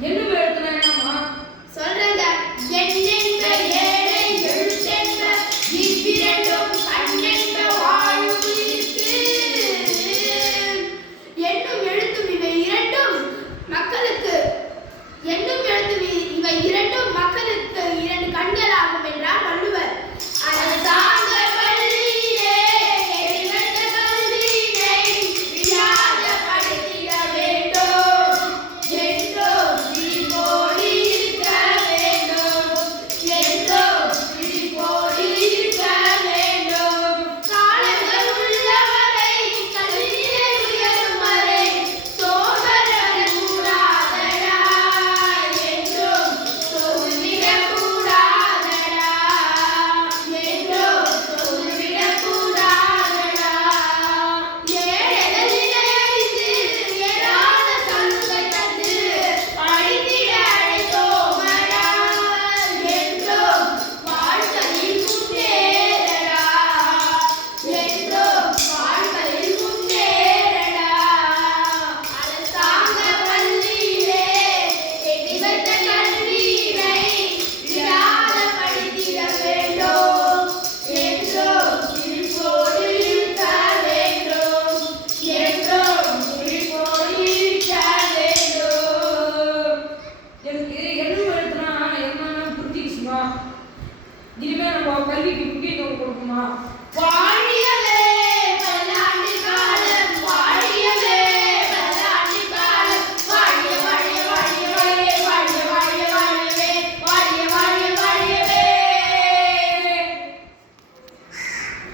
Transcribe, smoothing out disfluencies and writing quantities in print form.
என்னும் எழுத்துனா என்னம்மா? சொல்றேங்க. எண்ணென்ப ஏழை எழுத்தென்ப இவ்விரண்டும் கண்ணென்ப வாயுயிர்க்கு. எண்ணும் எழுத்தும் இவை இரண்டும் மக்களுக்கு இரண்டு கண்களாகும் என்றார் வள்ளுவர். அரசாங்க பள்ளியிலே எளிவந்த கல்வியினை விழாதப்படுத்திட வேண்டும் என்றோம் விழிப்போடு இருக்க வேண்டும் காலங்கள் உள்ளவரை கல்வியை உயரும் வரை சோதரன் கூடாதடா என்றும் சொல்லிடக் கூடாதடா ஏழைகள் நிலையறிந்து ஏராள சலுகை தந்து படித்திட அழைத்தோமடா என்றும் வாழ்க்கையில் முன்னேறடா அரசாங்க பள்ளியிலே எளிவந்த கல்வியினை விழாதப்படுத்திட வேண்டும் என்றும் விழிப்போடு இருக்க வேண்டும் எனக்கு என்னும் எழுத்துனா என்னன்னு புரிஞ்சுக்கிச்சுமா? இனிமே நம்ம கல்விக்கு முக்கியத்துவம் கொடுக்குமா? வாழிய